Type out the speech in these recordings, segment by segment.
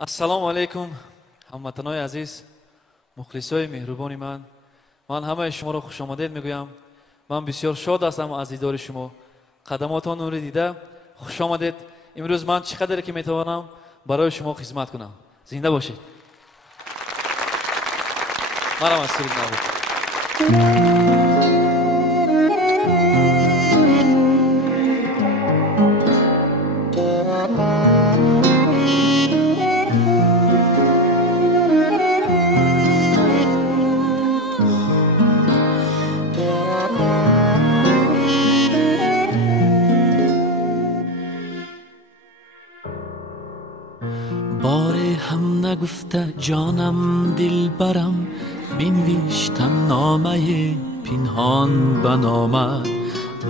السلام علیکم هموطنان عزیز، مخلصای مهربان من همه شما را خوش آمدید میگویم. من بسیار شاد هستم از دیدار شما. قدماتان رو دیده خوش آمدید. امروز من چقدر که میتوانم برای شما خدمت کنم. زنده باشید. مرا مسئول نبود. باره هم نگفته جانم دل برم، بنوشتم نامه پنهان بنامد.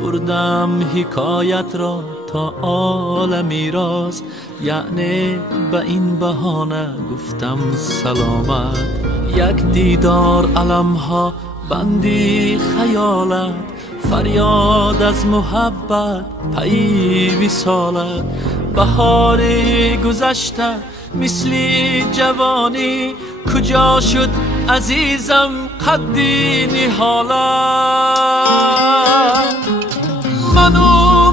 بردم حکایت را تا عالمی راز، یعنی به این بهانه گفتم سلامت. یک دیدار علمها بندی خیالت، فریاد از محبت پی وصالت. بهار گذشته مثل جوانی، کجا شد عزیزم قدی نهالت. منو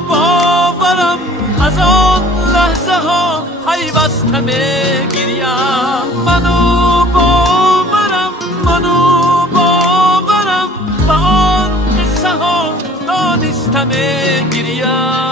باورم از آن لحظه ها پیوسته میگریم. منو باورم به آن قصه ها دانسته میگریم.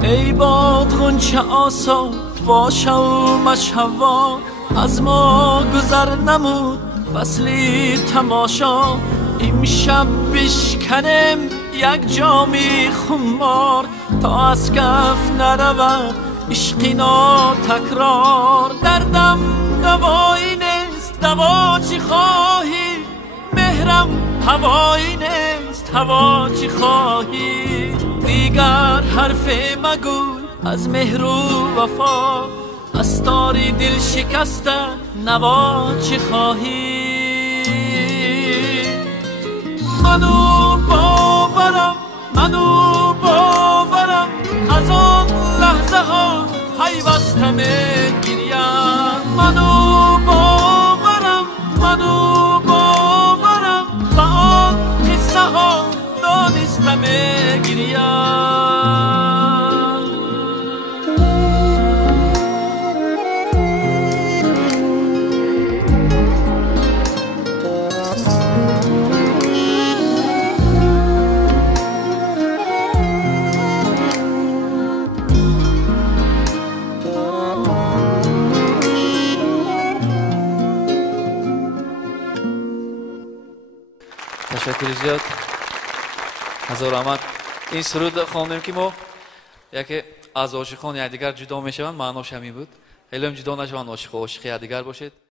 ای باد غنچه آسا باشه و مشهوا، از ما گذر نمود فصلی تماشا. امشب بشکنم یک جامی خمار، تا از کف نرود عشقینا تکرار. دردم دوایی نیست، دوا چی خواهی؟ مهرم هوایی نیست، هوا چی خواهی؟ دیگر حرف مگوی از مهر و وفا، از تاری دل شکسته نوا چی خواهی؟ منو باورم از آن لحظه ها پیوسته میگریم. منو باورم به آن قصه ها دانسته میگریم. تشکر زیاد، هزار رحمت. این سرود خواندیم که ما یکی از عاشقان یکدیگر جدا میشوند، معناش همین بود. خیلی هم جدا نشوند، عاشق و عاشقی یکدیگر باشید.